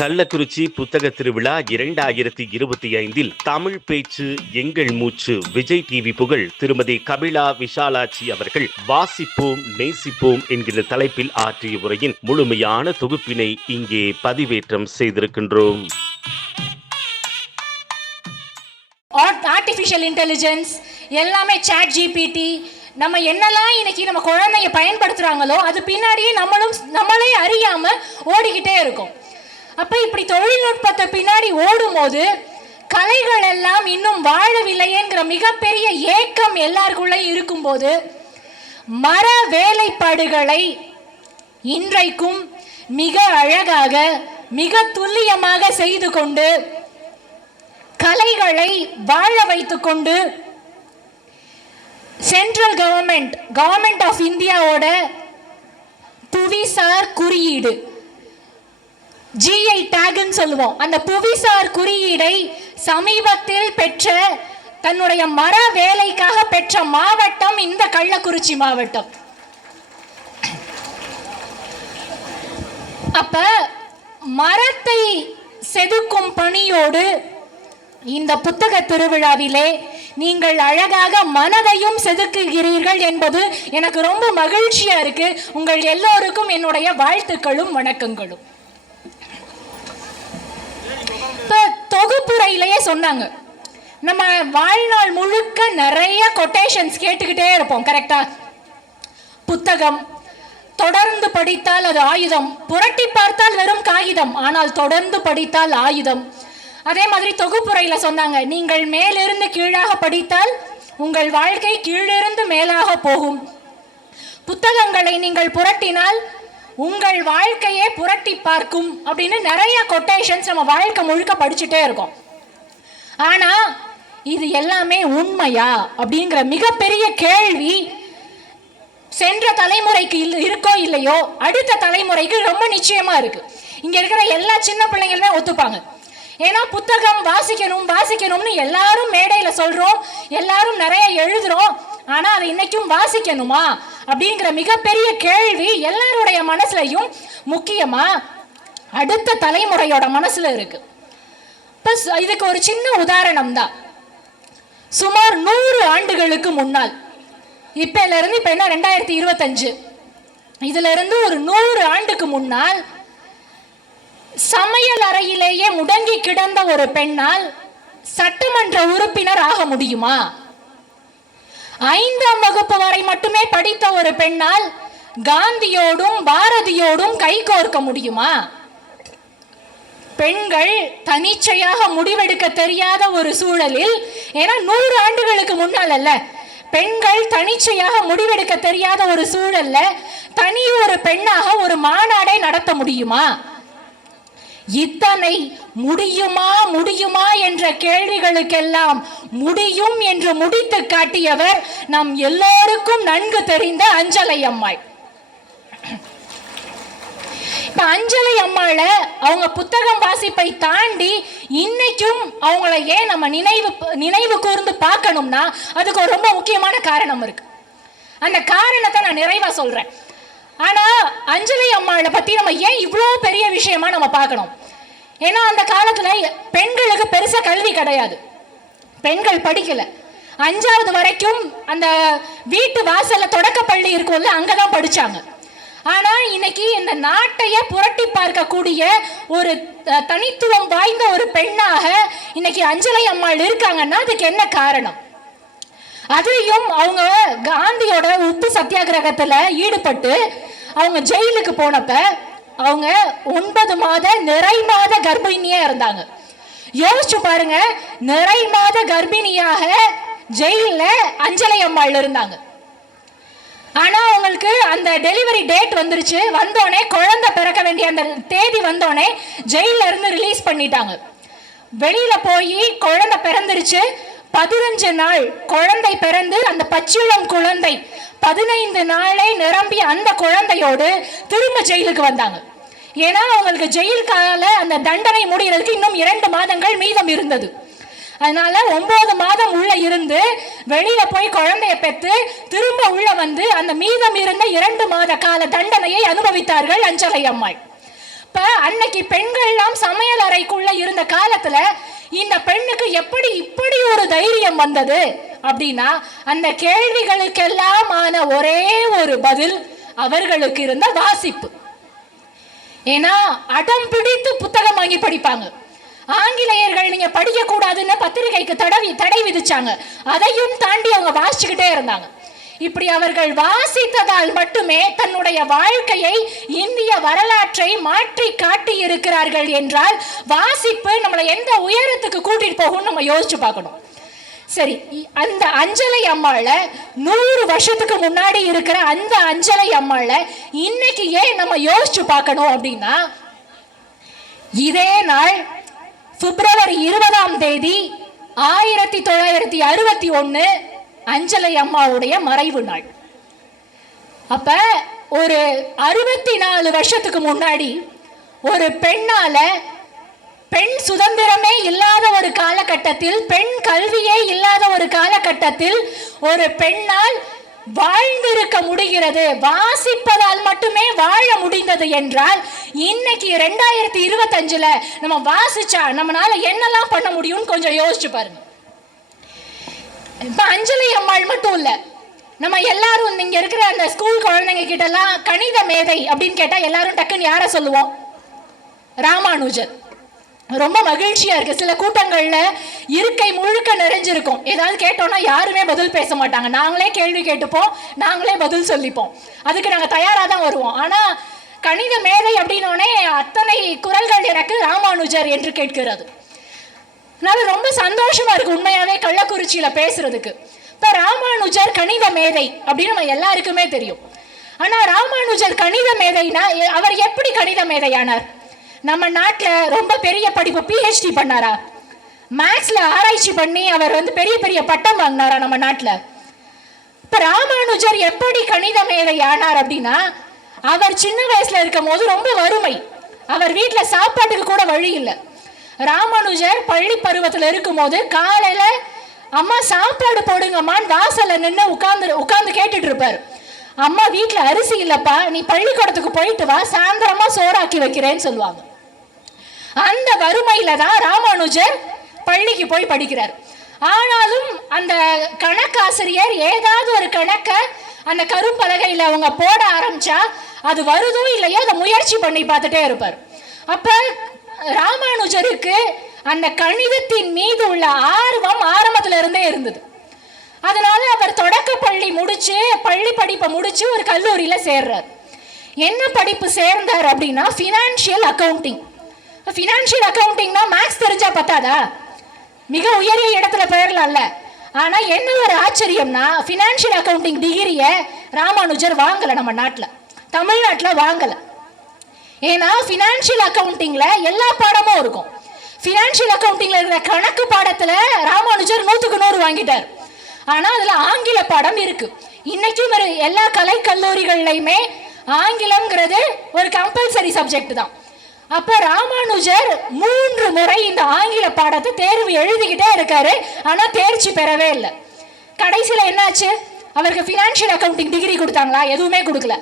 கள்ளக்குறிச்சி புத்தக திருவிழா 2025 தமிழ் பேச்சு எங்கள் மூச்சு விஜய் டிவி புகழ் திருமதி கபிலா விஷாலாட்சி அவர்கள் வாசிப்போம் நேசிப்போம் என்கிற தலைப்பில் ஆற்றிய உரையின் முழுமையான தொகுப்பினை இங்கே பதிவேற்றம் செய்திருக்கின்றோம். ஆர்டிஃபிஷியல் இன்டெலிஜென்ஸ் எல்லாமே சாட் ஜிபிடி நம்ம என்னெல்லாம் இன்னைக்கு நம்ம குழந்தைய பயன்படுத்துறாங்களோ அது பின்னாடியே நம்மளே அறியாம ஓடிக்கிட்டே இருக்கும். அப்ப இப்படி தொழில்நுட்பத்தை பின்னாடி ஓடும்போது கலைகள் எல்லாம் இன்னும் வாழவில்லையேங்கிற மிகப்பெரிய ஏக்கம் எல்லாருக்குள்ளே இருக்கும்போது மர வேலைப்பாடுகளை இன்றைக்கும் மிக அழகாக மிக துல்லியமாக செய்து கொண்டு கலைகளை வாழ வைத்துக் கொண்டு சென்ட்ரல் கவர்மெண்ட் ஆஃப் இந்தியாவோட புவிசார் குறியீடு GI டேக்னு சொல்லுவோம். அந்த புவிசார் குறியீடை சமீபத்தில் பெற்ற தன்னுடைய மர வேலைக்காக பெற்ற மாவட்டம் இந்த கள்ளக்குறிச்சி மாவட்டம். அப்ப மரத்தை செதுக்கும் பணியோடு இந்த புத்தக திருவிழாவிலே நீங்கள் அழகாக மனதையும் செதுக்குகிறீர்கள் என்பது எனக்கு ரொம்ப மகிழ்ச்சியா இருக்கு. உங்கள் எல்லோருக்கும் என்னுடைய வாழ்த்துக்களும் வணக்கங்களும். தொகுப்புரையிலேயே சொன்னாங்க, நம்ம வாழ்நாள் முழுக்க நிறைய கொட்டேஷன்ஸ் கேட்டுக்கிட்டே இருப்போம். கரெக்டா? புத்தகம் தொடர்ந்து படித்தால் அது ஆயுதம், புரட்டி பார்த்தால் வெறும் காகிதம், ஆனால் தொடர்ந்து படித்தால் ஆயுதம். அதே மாதிரி தொகுப்புரையில சொன்னாங்க, நீங்கள் மேலிருந்து கீழாக படித்தால் உங்கள் வாழ்க்கை கீழிருந்து மேலாக போகும். புத்தகங்களை நீங்கள் புரட்டினால் உங்கள் வாழ்க்கையே புரட்டி பார்க்கும் அப்படின்னு நிறைய கொட்டேஷன்ஸ் நம்ம வாழ்க்கை முழுக்க படிச்சுட்டே இருக்கோம். ஆனா இது எல்லாமே உண்மையா அப்படிங்கிற மிகப்பெரிய கேள்வி சென்ற தலைமுறைக்கு இருக்கோ இல்லையோ அடுத்த தலைமுறைக்கு ரொம்ப நிச்சயமா இருக்கு. இங்க இருக்கிற எல்லா சின்ன பிள்ளைங்களுமே ஒத்துப்பாங்க. ஏன்னா புத்தகம் வாசிக்கணும்னு எல்லாரும் மேடையில சொல்றோம், எல்லாரும் நிறைய எழுதுறோம். ஆனா அதை இன்னைக்கும் வாசிக்கணுமா அப்படிங்கிற மிகப்பெரிய கேள்வி எல்லாருடைய மனசுலையும் முக்கியமா அடுத்த தலைமுறையோட மனசுல இருக்கு. இதுக்கு ஒரு சின்ன உதாரணம் தான். சுமார் 100 ஆண்டுகளுக்கு முன்னால், இப்ப என்ன 2025, இதுல இருந்து ஒரு 100 ஆண்டுக்கு முன்னால் சமையல் அறையிலேயே முடங்கி கிடந்த ஒரு பெண்ணால் சட்டமன்ற உறுப்பினர் ஆக முடியுமா? 5ஆம் வகுப்பு வரை மட்டுமே படித்த ஒரு பெண்ணால் காந்தியோடும் பாரதியோடும் கைகோர்க்க முடியுமா? பெண்கள் தனிச்சையாக முடிவெடுக்க தெரியாத ஒரு சூழலில், ஏன்னா 100 ஆண்டுகளுக்கு முன்னால் அல்ல, பெண்கள் தனிச்சையாக முடிவெடுக்க தெரியாத ஒரு சூழல்ல தனி ஒரு பெண்ணாக ஒரு மாநாடை நடத்த முடியுமா? இத்தனை முடியுமா என்ற கேள்விகளுக்கெல்லாம் முடியும் என்று முடித்து காட்டியவர் நம் எல்லோருக்கும் நன்கு தெரிந்த அஞ்சலை அம்மாள். இப்ப அஞ்சலை அம்மாள அவங்க புத்தகம் வாசிப்பை தாண்டி இன்னைக்கும் அவங்கள ஏன் நம்ம நினைவு கூர்ந்து பார்க்கணும்னா அதுக்கு ஒரு ரொம்ப முக்கியமான காரணம் இருக்கு. அந்த காரணத்தை நான் நிறைவா சொல்றேன். ஆனா அஞ்சலி அம்மாளை பத்தி நம்ம ஏன் இவ்வளோ பெரிய விஷயமா நம்ம பார்க்கணும்? ஏன்னா அந்த காலத்துல பெண்களுக்கு பெருசா கல்வி கிடையாது, பெண்கள் படிக்கல. 5வது வரைக்கும் அந்த வீட்டு வாசல்ல தொடக்க பள்ளி இருக்கும்ல, அங்கதான் படிச்சாங்க. ஆனா இன்னைக்கு இந்த நாட்டையே புரட்டி பார்க்கக்கூடிய ஒரு தனித்துவம் வாய்ந்த ஒரு பெண்ணாக இன்னைக்கு அஞ்சலை அம்மாள் இருக்காங்கன்னா அதுக்கு என்ன காரணம்? அதையும் அவங்க காந்தியோட உப்பு சத்தியாகிரகத்துல ஈடுபட்டு அவங்க ஜெயிலுக்கு போனப்ப அவங்க 9 மாத நிறை மாத கர்ப்பிணியா இருந்தாங்க. யோசிச்சு பாருங்க, நிறை மாத கர்ப்பிணியாக ஜெயில அஞ்சலை அம்மாள் இருந்தாங்க. ஆனா அவங்களுக்கு அந்த டெலிவரி டேட் வந்துருச்சு, வந்தோடனே குழந்தை பிறக்க வேண்டிய அந்த தேதி வந்தோடனே ஜெயில இருந்து ரிலீஸ் பண்ணிட்டாங்க. வெளியில போய் குழந்தை பிறந்துருச்சு. 15 நாள் குழந்தை பிறந்து அந்த பச்சிளம் குழந்தை 15 நாளே நிரம்பிய அந்த குழந்தையோடு திரும்ப ஜெயிலுக்கு வந்தாங்க. ஏன்னா அவங்களுக்கு ஜெயில் கால அந்த தண்டனை முடிகிறதுக்கு இன்னும் 2 மாதங்கள் மீதம் இருந்தது. அதனால 9 மாதம் உள்ள இருந்து வெளியில போய் குழந்தைய பெற்று திரும்ப உள்ள வந்து அந்த மீதம் இருந்த 2 மாத கால தண்டனையை அனுபவித்தார்கள் அஞ்சலை அம்மாள். அப்ப அன்னைக்கு பெண்கள் எல்லாம் சமையல் அறைக்குள்ள இருந்த காலத்துல இந்த பெண்ணுக்கு எப்படி இப்படி ஒரு தைரியம் வந்தது அப்படின்னா, அந்த கேள்விகளுக்கெல்லாம் ஆன ஒரே ஒரு பதில் அவர்களுக்கு இருந்த வாசிப்பு. ஏன்னா அடம் பிடித்து புத்தகம் வாங்கி படிப்பாங்க. ஆங்கிலேயர்கள் நீங்க படிக்க கூடாதுன்னு பத்திரிகைக்கு தடை விதிச்சாங்க. அதையும் தாண்டி அவங்க வாசிச்சுக்கிட்டே இருந்தாங்க. இப்படி அவர்கள் வாசித்ததால் மட்டுமே தன்னுடைய வாழ்க்கையை, இந்திய வரலாற்றை மாற்றி காட்டி இருக்கிறார்கள் என்றால் வாசிப்பு நம்மளை எந்த உயரத்துக்கு கூட்டிட்டு போகும் நம்ம யோசிச்சு பார்க்கணும். சரி, அந்த அஞ்சலை அம்மாள 100 வருஷத்துக்கு முன்னாடி இருக்கிற அந்த அஞ்சலை அம்மாள இன்னைக்கு ஏன் நம்ம யோசிச்சு பார்க்கணும் அப்படின்னா, இதே நாள் பிப்ரவரி 20ஆம் தேதி 1961 அஞ்சலை அம்மாவுடைய மறைவு நாள். அப்ப ஒரு 64 வருஷத்துக்கு முன்னாடி ஒரு பெண்ணால, பெண் சுதந்திரமே இல்லாத ஒரு காலகட்டத்தில், பெண் கல்வியே இல்லாத ஒரு காலகட்டத்தில் ஒரு பெண்ணால் வாழ்ந்திருக்க முடிகிறது, வாசிப்பதால் மட்டுமே வாழ முடிந்தது என்றால், இன்னைக்கு 2025 நம்ம வாசிச்சா நம்மளால என்னெல்லாம் பண்ண முடியும்னு கொஞ்சம் யோசிச்சு பாருங்க. இப்ப அஞ்சலை அம்மாள் மட்டும் இல்ல, நம்ம எல்லாரும் இங்க இருக்கிற அந்த ஸ்கூல் குழந்தைங்க கிட்ட எல்லாம் கணித மேதை அப்படின்னு கேட்டா எல்லாரும் டக்குன்னு யார சொல்லுவோம்? ராமானுஜர். ரொம்ப மகிழ்ச்சியா இருக்கு. சில கூட்டங்கள்ல இருக்கை முழுக்க நிறைஞ்சிருக்கும். ஏதாவது கேட்டோம்னா யாருமே பதில் பேச மாட்டாங்க. நாங்களே கேள்வி கேட்டுப்போம், நாங்களே பதில் சொல்லிப்போம். அதுக்கு நாங்க தயாரா தான் வருவோம். ஆனா கணித மேதை அப்படின்னோடனே அத்தனை குரல்கள் எனக்கு ராமானுஜர் என்று கேட்கிறது. அதனால ரொம்ப சந்தோஷமா இருக்கு உண்மையாவே கள்ளக்குறிச்சியில பேசுறதுக்கு. இப்ப ராமானுஜர் கணித மேதை அப்படின்னு நம்ம எல்லாருக்குமே தெரியும். ஆனா ராமானுஜர் கணித மேதைனா அவர் எப்படி கணித மேதையானார்? நம்ம நாட்டுல ரொம்ப பெரிய படிப்பு PhD பண்ணாரா? மேக்ஸ்ல ஆராய்ச்சி பண்ணி அவர் பெரிய பெரிய பட்டம் வாங்கினாரா நம்ம நாட்டுல? இப்ப ராமானுஜர் எப்படி கணித மேதை ஆனார் அப்படின்னா, அவர் சின்ன வயசுல இருக்கும் போது ரொம்ப வறுமை, அவர் வீட்டுல சாப்பாட்டுக்கு கூட வழி இல்லை. ராமானுஜர் பள்ளி பருவத்தில் இருக்கும் போது காலையில அம்மா சாப்பாடு போடுங்கம்மான்னு வாசல்ல நின்று உட்கார்ந்து கேட்டுட்டு இருப்பாரு. அம்மா வீட்டுல அரிசி இல்லப்பா, நீ பள்ளிக்கூடத்துக்கு போயிட்டு வா, சாயந்தரமா சோறாக்கி வைக்கிறேன்னு சொல்லுவாங்க. அந்த வறுமையில தான் ராமானுஜர் பள்ளிக்கு போய் படிக்கிறார். ஆனாலும் அந்த கணக்காசிரியர் ஏதாவது ஒரு கணக்க அந்த கரும்பலகையில அவங்க போட ஆரம்பிச்சா அது வருதோ இல்லையோ அதை முயற்சி பண்ணி பார்த்துட்டே இருப்பார். அப்ப ராமானுஜருக்கு அந்த கணிதத்தின் மீது உள்ள ஆர்வம் ஆரம்பத்துல இருந்தே இருந்தது. அதனால அவர் தொடக்க பள்ளி முடிச்சு, பள்ளி படிப்பை முடிச்சு ஒரு கல்லூரியில சேர்றார். என்ன படிப்பு சேர்ந்தார் அப்படின்னா ஃபினான்ஷியல் அக்கவுண்டிங். ஃபினான்ஷியல் அக்கவுண்டிங்னா மேக்ஸ் தெரிஞ்சா பத்தாதா? மிக உயரிய இடத்துல போயிடலாம்ல. ஆனா என்ன ஒரு ஆச்சரியம்னா, ஃபினான்ஷியல் அக்கவுண்டிங் டிகிரியை ராமானுஜர் வாங்கல, நம்ம நாட்டுல, தமிழ்நாட்டுல வாங்கல. ஏன்னா ஃபினான்ஷியல் அக்கவுண்டிங்ல எல்லா பாடமும் இருக்கும். ஃபினான்ஷியல் அக்கவுண்டிங்ல இருக்கிற கணக்கு பாடத்துல ராமானுஜர் 100க்கு 100 வாங்கிட்டார். ஆனா அதுல ஆங்கில பாடம் இருக்கு. இன்னைக்கும் எல்லா கலை கல்லூரிகள்லையுமே ஆங்கிலம்ங்கிறது ஒரு கம்பல்சரி சப்ஜெக்ட் தான். அப்ப ராமானுஜர் 3 முறை இந்த ஆங்கில பாடத்தை தேர்வு எழுதிக்கிட்டே இருக்காரு. ஆனா தேர்ச்சி பெறவே இல்லை. கடைசியில என்னாச்சு? அவருக்கு ஃபினான்ஷியல் அக்கவுண்டிங் டிகிரி கொடுத்தாங்களா? எதுவுமே கொடுக்கல.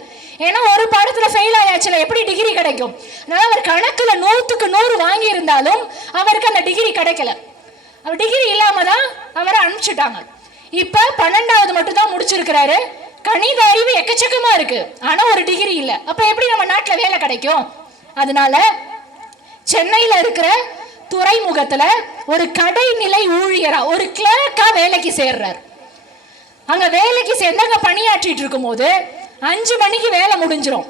ஏன்னா ஒரு பாடத்துல ஃபெயில் ஆயாச்சுல, எப்படி டிகிரி கிடைக்கும்? அதனால அவர் கணக்குல 100க்கு 100 வாங்கி இருந்தாலும் அவருக்கு அந்த டிகிரி கிடைக்கல. அவர் டிகிரி இல்லாம தான் அவரை அனுப்பிச்சுட்டாங்க. இப்ப 12வது மட்டும் தான் முடிச்சிருக்கிறாரு. கணித அறிவு எக்கச்சக்கமா இருக்கு, ஆனா ஒரு டிகிரி இல்ல. அப்ப எப்படி நம்ம நாட்டுல வேலை கிடைக்கும்? அதனால சென்னையில இருக்கிற துறைமுகத்துல ஒரு கடைநிலை ஊழியரா, ஒரு கிளர்க்கா வேலைக்கு சேர்றார். அங்க வேலைக்கு சேர்ந்து பணியாற்றிட்டு இருக்கும் போது 5 மணிக்கு வேலை முடிஞ்சிடும்.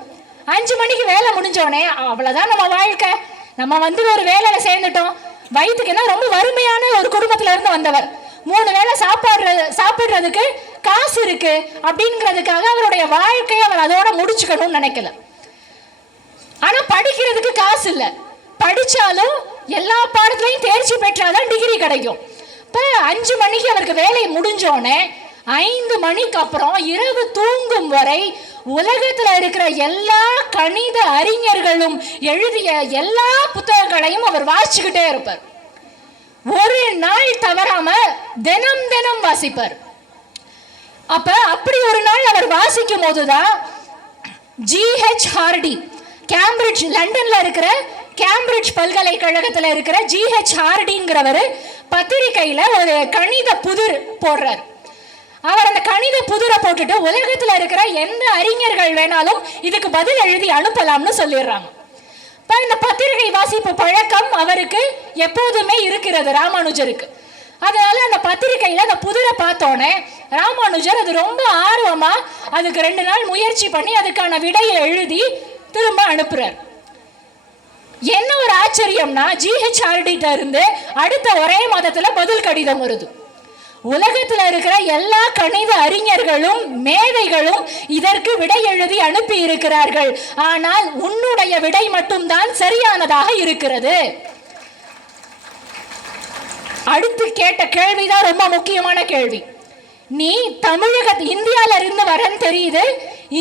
5 மணிக்கு வேலை முடிஞ்சோடனே அவ்வளவுதான் நம்ம வாழ்க்கை, நம்ம ஒரு வேலையில சேர்ந்துட்டோம். வயிற்றுக்கு என்ன, ரொம்ப வறுமையான ஒரு குடும்பத்துல இருந்து வந்தவர், 3 வேளை சாப்பிடுறதுக்கு காசு இருக்கு அப்படிங்கிறதுக்காக அவருடைய வாழ்க்கையை அவர் அதோட முடிச்சுக்கணும்னு நினைக்கல. ஆனா படிக்கிறதுக்கு காசு இல்ல, படிச்சாலும் எல்லா பாடத்திலையும் தேர்ச்சி பெற்றாதான் டிகிரி கிடைக்கும். இப்ப 5 மணிக்கு அவருக்கு வேலை முடிஞ்சோடனே 5 மணிக்கு அப்புறம் இரவு தூங்கும் வரை உலகத்துல இருக்கிற எல்லா கணித அறிஞர்களும் எழுதிய எல்லா புத்தகங்களையும் அவர் வாசிச்சுக்கிட்டே இருப்பார். ஒரு நாள் தவறாம தினம் தினம் வாசிப்பார். அப்ப அப்படி ஒரு நாள் அவர் வாசிக்கும் போதுதான் G.H. ஹார்டி, கேம்பிரிட்ஜ் லண்டன்ல இருக்கிற கேம்பிரிட்ஜ் பல்கலைக்கழகத்தில் இருக்கிற GHRDங்கிறவர் பத்திரிகையில ஒரு கணித புதிர் போடுறார். அவர் அந்த கணித புதிரை போட்டுட்டு உலகத்துல இருக்கிற எந்த அறிஞர்கள் வேணாலும் இதுக்கு பதில் எழுதி அனுப்பலாம்னு சொல்லிடுறாங்க. இந்த பத்திரிகை வாசிப்பு பழக்கம் அவருக்கு எப்போதுமே இருக்கிறது, ராமானுஜருக்கு. அதனால அந்த பத்திரிகையில அந்த புதிரை பார்த்தோன்னே ராமானுஜர் அது ரொம்ப ஆர்வமா அதுக்கு 2 நாள் முயற்சி பண்ணி அதுக்கான விடையை எழுதி திரும்ப அனுப்புறார். என்ன ஒரு ஆச்சரியம்னா GHRD இருந்து அடுத்த ஒரே மாதத்துல பதில் கடிதம் வருது. உலகத்துல இருக்கிற எல்லா கணித அறிஞர்களும் மேதைகளும் இதற்கு விடை எழுதி அனுப்பி இருக்கிறார்கள், ஆனால் உன்னுடைய விடை மட்டும்தான் சரியானதாக இருக்கிறது. அடுத்து கேட்ட கேள்விதான் ரொம்ப முக்கியமான கேள்வி. நீ இந்தியால இருந்து வரன்னு தெரியுது,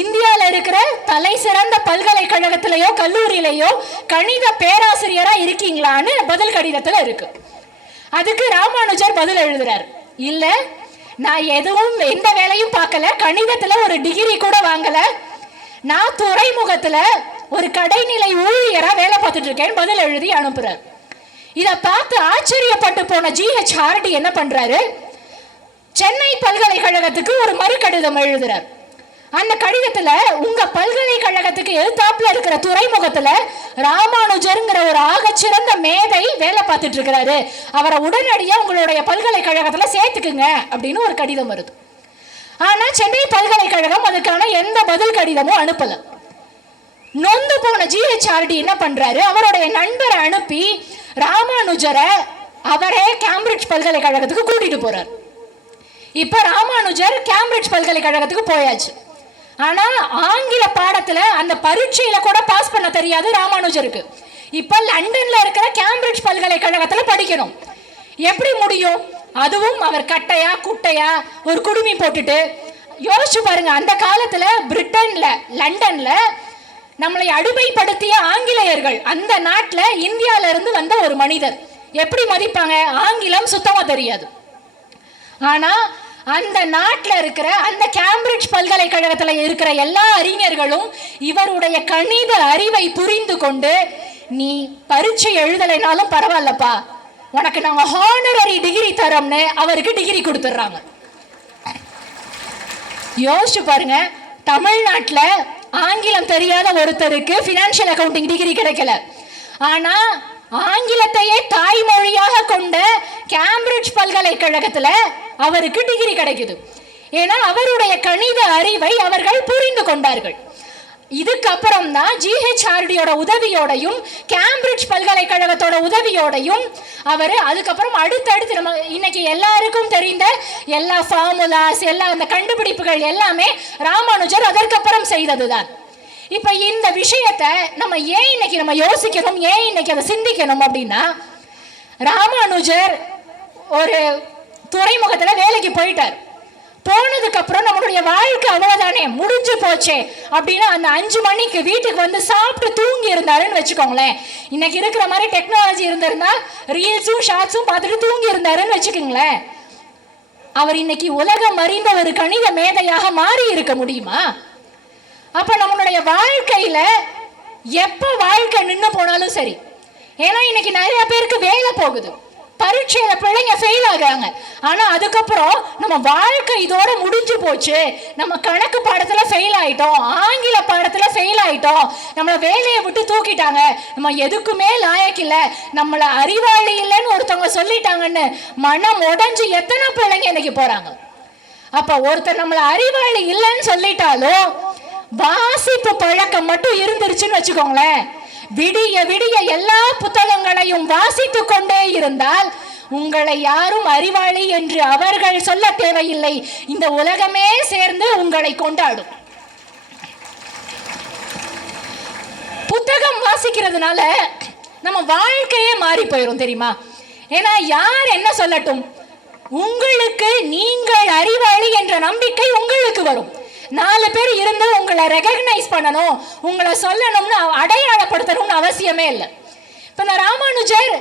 இந்தியால இருக்கிற தலை சிறந்த பல்கலைக்கழகத்திலேயோ கல்லூரியிலேயோ கணித பேராசிரியரா இருக்கீங்களான்னு பதில் கடிதத்துல இருக்கு. அதுக்கு ராமானுஜர் பதில் எழுதுறார், இல்ல நான் எதுவும் எந்த வேலையும் பார்க்கல, கணிதத்துல ஒரு டிகிரி கூட வாங்கல, நான் துறைமுகத்துல ஒரு கடைநிலை ஊழியரா வேலை பார்த்துட்டு இருக்கேன் பதில் எழுதி அனுப்புறார். இதை பார்த்து ஆச்சரியப்பட்டு போன GHRD என்ன பண்றாரு, சென்னை பல்கலைக்கழகத்துக்கு ஒரு மறு கடிதம் எழுதுறார். அந்த கடிதத்துல உங்க பல்கலைக்கழகத்துக்கு எதிர்த்தாப்புல இருக்கிற துறைமுகத்துல ராமானுஜர்ங்கிற ஒரு ஆகச்சிறந்த மேதை வேலை பார்த்துட்டு இருக்கிறாரு, அவரை உடனடியா உங்களுடைய பல்கலைக்கழகத்துல சேர்த்துக்குங்க அப்படின்னு ஒரு கடிதம் வருது. ஆனா சென்னை பல்கலைக்கழகம் அதுக்கான எந்த பதில் கடிதமும் அனுப்பல. நொந்து போன GHRD என்ன பண்றாரு, அவருடைய நண்பரை அனுப்பி ராமானுஜரை அவரே கேம்பிரிட்ஜ் பல்கலைக்கழகத்துக்கு கூட்டிட்டு போறார். இப்ப ராமானுஜர் கேம்பிரிட்ஜ் பல்கலைக்கழகத்துக்கு போயாச்சு. ஆனா ஆங்கில பாடத்துல அந்த பரீட்சையில கூட பாஸ் பண்ண தெரியாது ராமானுஜருக்கு. இப்ப லண்டன்ல இருக்கிற கேம்பிரிட்ஜ் பல்கலைக்கழகத்துல படிக்கணும். எப்படி முடியும்? அதுவும் அவர் கட்டையா குட்டையா ஒரு குடுமி போட்டுட்டு. யோசிச்சு பாருங்க, அந்த காலத்துல பிரிட்டன்ல லண்டன்ல நம்மளை அடிமைப்படுத்திய ஆங்கிலேயர்கள், அந்த நாட்டுல இந்தியால இருந்து வந்த ஒரு மனிதர் எப்படி மதிப்பாங்க? ஆங்கிலம் சுத்தமா தெரியாது. ஆனா அந்த நாட்டில் இருக்கிற அந்த கேம்பிரிட்ஜ் பல்கலைக்கழகத்தில் இருக்கிற எல்லா அறிஞர்களும் இவருடைய கணித அறிவை புரிந்து கொண்டு, நீ பரீட்சை எழுதலைனாலும் பரவாயில்லப்பா, உனக்கு நாங்க ஹானரரி டிகிரி தரோம்னு அவருக்கு டிகிரி கொடுத்துட்றாங்க. யோசிச்சு பாருங்க, தமிழ்நாட்டில் ஆங்கிலம் தெரியாத ஒருத்தருக்கு ஃபினான்ஷியல் அக்கவுண்டிங் டிகிரி கிடைக்கல. ஆனா ஆங்கிலத்தையே தாய்மொழியாக கொண்ட கேம்பிரிட்ஜ் பல்கலைக்கழகத்துல அவருக்கு டிகிரி கிடைக்குது. ஏன்னா அவருடைய கணித அறிவை அவர்கள் புரிந்து கொண்டார்கள். இதுக்கப்புறம் தான் GHRDயோட உதவியோடையும் கேம்பிரிட்ஜ் பல்கலைக்கழகத்தோட உதவியோடையும் அவர் அதுக்கப்புறம் அடுத்தடுத்து நம்ம இன்னைக்கு எல்லாருக்கும் தெரிந்த எல்லா ஃபார்முலாஸ் எல்லா அந்த கண்டுபிடிப்புகள் எல்லாமே ராமானுஜர் அதற்கப்புறம் செய்ததுதான். இப்ப இந்த விஷயத்தை நம்ம ஏன் இன்னைக்கு நம்ம யோசிக்கணும், ஏன் இன்னைக்கு அதை சிந்திக்கணும் அப்படின்னா, ராமானுஜர் ஒரு துறைமுகத்துல வேலைக்கு போயிட்டார். போனதுக்கு அப்புறம் நம்மளுடைய வாழ்க்கை அவ்வளவுதானே, முடிஞ்சு போச்சே அப்படின்னு அந்த 5 மணிக்கு வீட்டுக்கு வந்து சாப்பிட்டு தூங்கி இருந்தாருன்னு வச்சுக்கோங்களேன். இன்னைக்கு இருக்கிற மாதிரி டெக்னாலஜி இருந்திருந்தா ரீல்ஸும் ஷார்ட்ஸும் பார்த்துட்டு தூங்கி இருந்தாருன்னு வச்சுக்கோங்களேன், அவர் இன்னைக்கு உலகம் அறிந்த ஒரு கணித மேதையாக மாறி இருக்க முடியுமா? அப்ப நம்மளுடைய வாழ்க்கையில எப்ப வாழ்க்கை நின்று போனாலும் சரி, ஏன்னா இன்னைக்கு நிறைய பேருக்கு வேலை போகுது, பரீட்சையில பிள்ளைங்க ஃபெயில் ஆகுறாங்க. ஆனா அதுக்கப்புறம் நம்ம வாழ்க்கை இதோட முடிஞ்சு போச்சு, நம்ம கணக்கு பாடத்துல ஃபெயில் ஆயிட்டோம், ஆங்கில பாடத்துல ஃபெயில் ஆயிட்டோம், நம்மளை வேலையை விட்டு தூக்கிட்டாங்க, நம்ம எதுக்குமே லாயக்கு இல்லை, நம்மளை அறிவாளி இல்லைன்னு ஒருத்தவங்க சொல்லிட்டாங்கன்னு மனம் உடைஞ்சு எத்தனை பிள்ளைங்க இன்னைக்கு போறாங்க. அப்ப ஒருத்தர் நம்மளை அறிவாளி இல்லைன்னு சொல்லிட்டாலும் வாசிப்பு பழக்கம் மட்டும் இருந்துருச்சுன்னு வச்சுக்கோங்களேன், விடிய விடிய எல்லா புத்தகங்களையும் வாசித்து கொண்டே இருந்தால் உங்களை யாரும் அறிவாளி என்று அவர்கள் சொல்ல தேவையில்லை, இந்த உலகமே சேர்ந்து உங்களை கொண்டாடும். புத்தகம் வாசிக்கிறதுனால நம்ம வாழ்க்கையே மாறி போயிடும் தெரியுமா? ஏன்னா யார் என்ன சொல்லட்டும், உங்களுக்கு நீங்கள் அறிவாளி என்ற நம்பிக்கை உங்களுக்கு வரும். 4 பேர் இருந்து உங்களை ரெகக்னைஸ் பண்ணணும், உங்களை சொல்லணும்னு அடையாளப்படுத்தணும்னு அவசியமே இல்லை. இப்ப இந்த ராமானுஜர்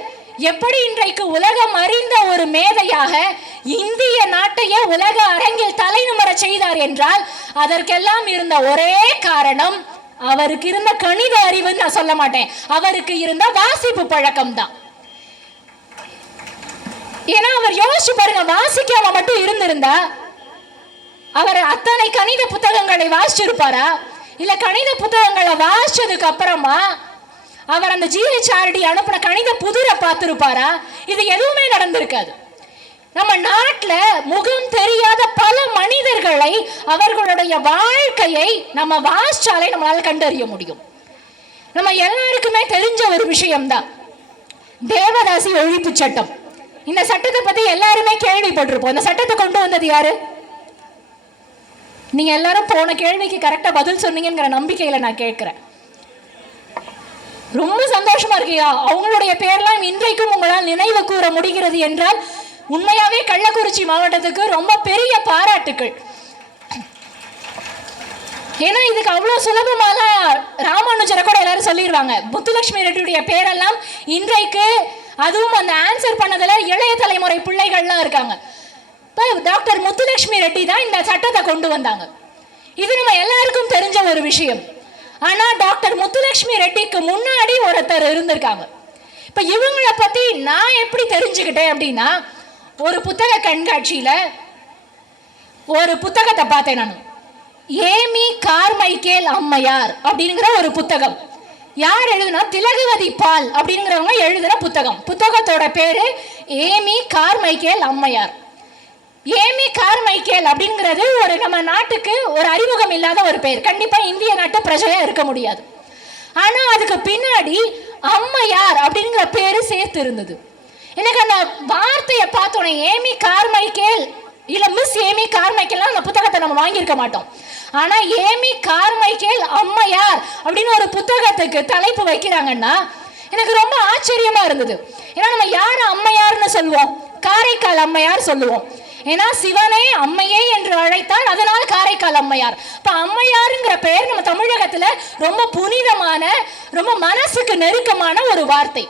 எப்படி இன்றைக்கு உலகம் அறிந்த ஒரு மேதையாக இந்திய நாட்டையே உலக அரங்கில் தலைநிமிர செய்தார் என்றால் அதற்கெல்லாம் இருந்த ஒரே காரணம் அவருக்கு இருந்த கணித அறிவுன்னு நான் சொல்ல மாட்டேன், அவருக்கு இருந்த வாசிப்பு பழக்கம் தான். ஏன்னா அவர் யோசிச்சு பாருங்க, வாசிக்காம மட்டும் இருந்திருந்தா அவர் அத்தனை கணித புத்தகங்களை வாசிச்சிருப்பாரா? இல்ல கணித புத்தகங்களை வாசிச்சதுக்கு அப்புறமா அவர் அந்த ஜிஹெச்ஆர்டி அனுப்பின கணித புதிரை பார்த்திருப்பாரா? இது எதுவுமே நடந்திருக்காது. நம்ம நாட்டில் முகம் தெரியாத பல மனிதர்களை, அவர்களுடைய வாழ்க்கையை நம்ம வாசிச்சாலே நம்மளால கண்டறிய முடியும். நம்ம எல்லாருக்குமே தெரிஞ்ச ஒரு விஷயம்தான் தேவதாசி ஒழிப்பு சட்டம். இந்த சட்டத்தை பத்தி எல்லாருமே கேள்விப்பட்டிருப்போம். இந்த சட்டத்தை கொண்டு வந்தது யாரு? நீங்க எல்லாரும் போன கேள்விக்கு கரெக்டா பதில் சொன்னீங்கிற நம்பிக்கையில நான் கேட்கிறேன். ரொம்ப சந்தோஷமா இருக்கியா? அவங்களுடைய பேர்லாம் இன்றைக்கும் உங்களால் நினைவு கூற முடிகிறது என்றால் உண்மையாவே கள்ளக்குறிச்சி மாவட்டத்துக்கு ரொம்ப பெரிய பாராட்டுக்கள். ஏன்னா இதுக்கு அவ்வளவு சுலபமாக ராமானுஜரை கூட எல்லாரும் சொல்லிடுவாங்க. முத்துலட்சுமி ரெட்டியுடைய பேரெல்லாம் இன்றைக்கு, அதுவும் அந்த ஆன்சர் பண்ணதுல இளைய தலைமுறை பிள்ளைகள்லாம் இருக்காங்க. இப்போ டாக்டர் முத்துலட்சுமி ரெட்டி தான் இந்த சட்டத்தை கொண்டு வந்தாங்க. இது நம்ம எல்லாருக்கும் தெரிஞ்ச ஒரு விஷயம். ஆனா டாக்டர் முத்துலட்சுமி ரெட்டிக்கு முன்னாடி ஒருத்தர் இருந்திருக்காங்க. இப்ப இவங்களை பத்தி நான் எப்படி தெரிஞ்சுக்கிட்டேன் அப்படின்னா, ஒரு புத்தக கண்காட்சியில ஒரு புத்தகத்தை பார்த்தேன் நான். ஏமி கார்மைக்கேல் அம்மையார் அப்படிங்கிற ஒரு புத்தகம். யார் எழுதுனா? திலகவதி பால் அப்படிங்கிறவங்க எழுதுன புத்தகம். புத்தகத்தோட பேரு ஏமி கார்மைக்கேல் அம்மையார். ஏமி கார்மைக்கேல் அப்படிங்கிறது ஒரு நம்ம நாட்டுக்கு ஒரு அறிமுகம் இல்லாத ஒரு பேர். கண்டிப்பா இந்திய நாட்டு பிரஜையா இருக்க முடியாது. ஆனா அதுக்கு பின்னாடி அம்மையார் அப்படிங்கிற பேரு சேர்த்து இருந்தது. எனக்கு அந்த வார்த்தையை பார்த்தோன்னே ஏமி கார்மைக்கேல் இல்ல மிஸ் ஏமி கார்மைக்கேல் அந்த புத்தகத்தை நம்ம வாங்கியிருக்க மாட்டோம். ஆனா ஏமி கார்மைக்கேல் அம்மையார் அப்படின்னு ஒரு புத்தகத்துக்கு தலைப்பு வைக்கிறாங்கன்னா எனக்கு ரொம்ப ஆச்சரியமா இருந்தது. ஏன்னா நம்ம யார அம்மையார்னு சொல்லுவோம்? காரைக்கால் அம்மையார் சொல்லுவோம். ஏன்னா சிவனே அம்மையே என்று அழைத்தால் அதனால் காரைக்கால் அம்மையார். இப்ப அம்மையாருங்கிற பெயர் நம்ம தமிழகத்துல ரொம்ப புனிதமான, ரொம்ப மனசுக்கு நெருக்கமான ஒரு வார்த்தை.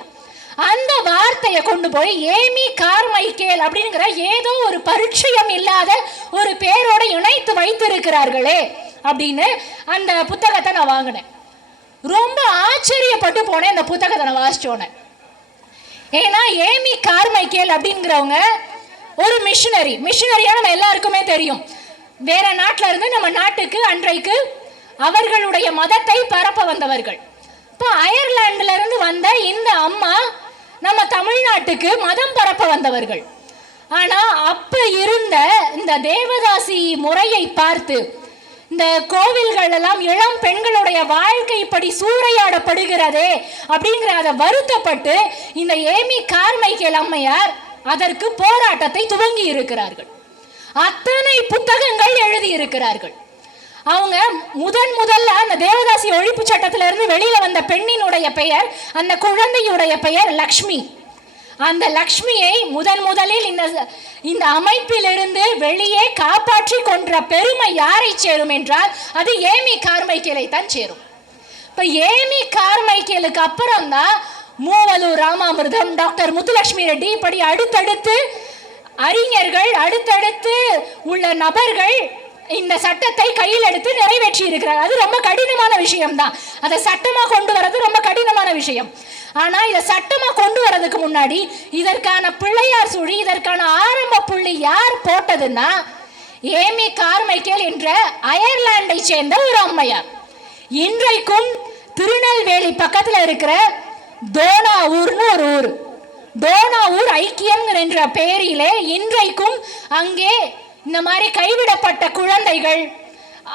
அந்த வார்த்தையை கொண்டு போய் ஏமி கார்மைக்கேல் அப்படிங்கிற ஏதோ ஒரு பரிச்சயம் இல்லாத ஒரு பேரோட இணைத்து வைத்திருக்கிறார்களே அப்படின்னு அந்த புத்தகத்தை நான் வாங்கினேன். ரொம்ப ஆச்சரியப்பட்டு போனேன் அந்த புத்தகத்தை நான் வாசிச்சோன்னே. ஏன்னா ஏமி கார்மைக்கேல் அப்படிங்கிறவங்க ஒரு மிஷினரியா நம்ம எல்லாருக்குமே தெரியும். வேற நாட்டில இருந்து நம்ம நாட்டுக்கு அன்றைக்கு அவர்களுடைய மதத்தை பரப்ப வந்தவர்கள். இப்போ அயர்லாந்துல இருந்து வந்த இந்த அம்மா நம்ம தமிழ்நாட்டுக்கு மதம் பரப்ப வந்தவர்கள். ஆனா அப்ப இருந்த இந்த தேவதாசி முறையை பார்த்து, இந்த கோவில்கள் எல்லாம் இளம் பெண்களுடைய வாழ்க்கை இப்படி சூறையாடப்படுகிறதே அப்படிங்கிற அதை வருத்தப்பட்டு இந்த ஏமி கார்மைக்கேல் அம்மையார் அதற்கு போராட்டத்தை துவங்கி இருக்கிறார்கள். அத்தனை புத்தகங்கள் எழுதி இருக்கிறார்கள். அவங்க முதல்ல அந்த தேவதாசி ஒழிப்பு சட்டத்தில இருந்து வெளியில வந்த பெண்ணினுடைய பெயர், அந்த குழந்தையுடைய பெயர் லக்ஷ்மி. அந்த லக்ஷ்மியை முதலில் இந்த அமைப்பிலிருந்து வெளியே காப்பாற்றி கொன்ற பெருமை யாரை சேரும் என்றால் அது ஏமி கார்மைக்கேலை தான் சேரும். இப்ப ஏமி கார்மைக்கேலுக்கு அப்புறம் தான் மூவலூர் ராமாமிர்தம், டாக்டர் முத்துலட்சுமி ரெட்டி, இப்படி அடுத்தடுத்து அறிஞர்கள், அடுத்தடுத்து உள்ள நபர்கள் இந்த சட்டத்தை கையில் எடுத்து நிறைவேற்றி இருக்கிறார். அது ரொம்ப கடினமான விஷயம் தான். அதை சட்டமா கொண்டு வரது ரொம்ப கடினமான விஷயம். ஆனா இதை சட்டமா கொண்டு வரதுக்கு முன்னாடி இதற்கான பிள்ளையார் சுழி, இதற்கான ஆரம்ப புள்ளி யார் போட்டதுன்னா ஏமி கார்மைக்கேல் என்ற அயர்லாண்டை சேர்ந்த ஒரு அம்மையார். இன்றைக்கும் திருநெல்வேலி பக்கத்துல இருக்கிற தோனாவூர்னு ஒரு ஊர், தோனாவூர் ஐக்கியம் என்ற பெயரிலே இன்றைக்கும் அங்கே இந்த மாதிரி கைவிடப்பட்ட குழந்தைகள்,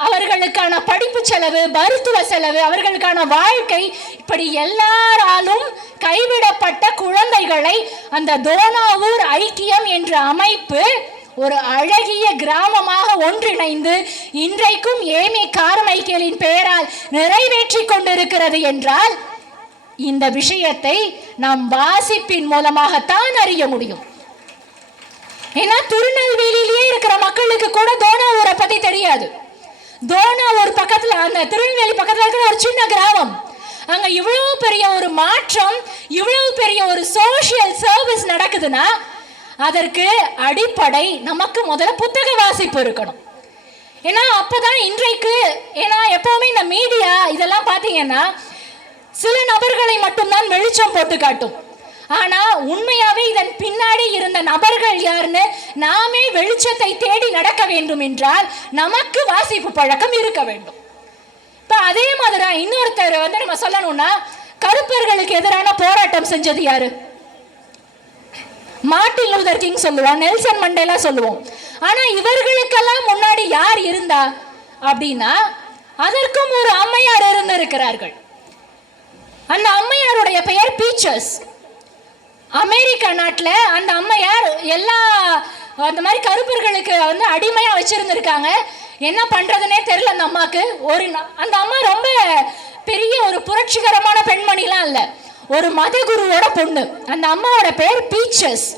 அவர்களுக்கான படிப்பு செலவு, மருத்துவ செலவு, அவர்களுக்கான வாழ்க்கை, இப்படி எல்லாராலும் கைவிடப்பட்ட குழந்தைகளை அந்த தோனாவூர் ஐக்கியம் என்ற அமைப்பு ஒரு அழகிய கிராமமாக ஒன்றிணைந்து இன்றைக்கும் ஏமி கார்மைக்கேலின் பெயரால் நிறைவேற்றி கொண்டிருக்கிறது என்றால் இந்த விஷயத்தை நாம் வாசிப்பின் மூலமாகத்தான் அறிய முடியும். ஏன்னா திருநெல்வேலியிலேயே இருக்கிற மக்களுக்கு கூட தோனாவூரை பத்தி தெரியாது. தோனாவூர் பக்கத்துல, அந்த திருநெல்வேலி பக்கத்துல இருக்கிற ஒரு சின்ன கிராமம். அங்க இவ்வளவு பெரிய ஒரு மாற்றம், இவ்வளவு பெரிய ஒரு சோசியல் சர்வீஸ் நடக்குதுன்னா அதற்கு அடிப்படை நமக்கு முதல்ல புத்தக வாசிப்பு இருக்கணும். ஏன்னா அப்பதான் இன்றைக்கு, ஏன்னா எப்பவுமே இந்த மீடியா இதெல்லாம் பார்த்தீங்கன்னா சில நபர்களை மட்டும்தான் வெளிச்சம் போட்டு காட்டும். ஆனா உண்மையாவே இதன் பின்னாடி இருந்த நபர்கள் யாருன்னு நாமே வெளிச்சத்தை தேடி நடக்க வேண்டும் என்றால் நமக்கு வாசிப்பு பழக்கம் இருக்க வேண்டும். இப்ப அதே மாதிரி இன்னொருத்தர் வந்து நம்ம சொல்லணும்னா, கருப்பர்களுக்கு எதிரான போராட்டம் செஞ்சது யாரு? மார்ட்டின் லூதர் கிங் சொல்லுவோம், நெல்சன் மண்டேலா சொல்லுவோம். ஆனா இவர்களுக்கெல்லாம் முன்னாடி யார் இருந்தா அப்படின்னா, அதற்கும் ஒரு அம்மையார் இருந்திருக்கிறார்கள். அந்த அம்மையாருடைய பெயர் பீச்சர்ஸ். அமெரிக்கா நாட்டில் அந்த அம்மையார் எல்லா அந்த மாதிரி கருப்பர்களுக்கு வந்து அடிமையா வச்சிருந்திருக்காங்க. என்ன பண்றதுன்னே தெரியல அந்த அம்மாக்கு. அந்த அம்மா ரொம்ப பெரிய ஒரு புரட்சிகரமான பெண்மணிலாம் இல்லை, ஒரு மதகுருவோட பொண்ணு. அந்த அம்மாவோட பேர் பீச்சர்ஸ்.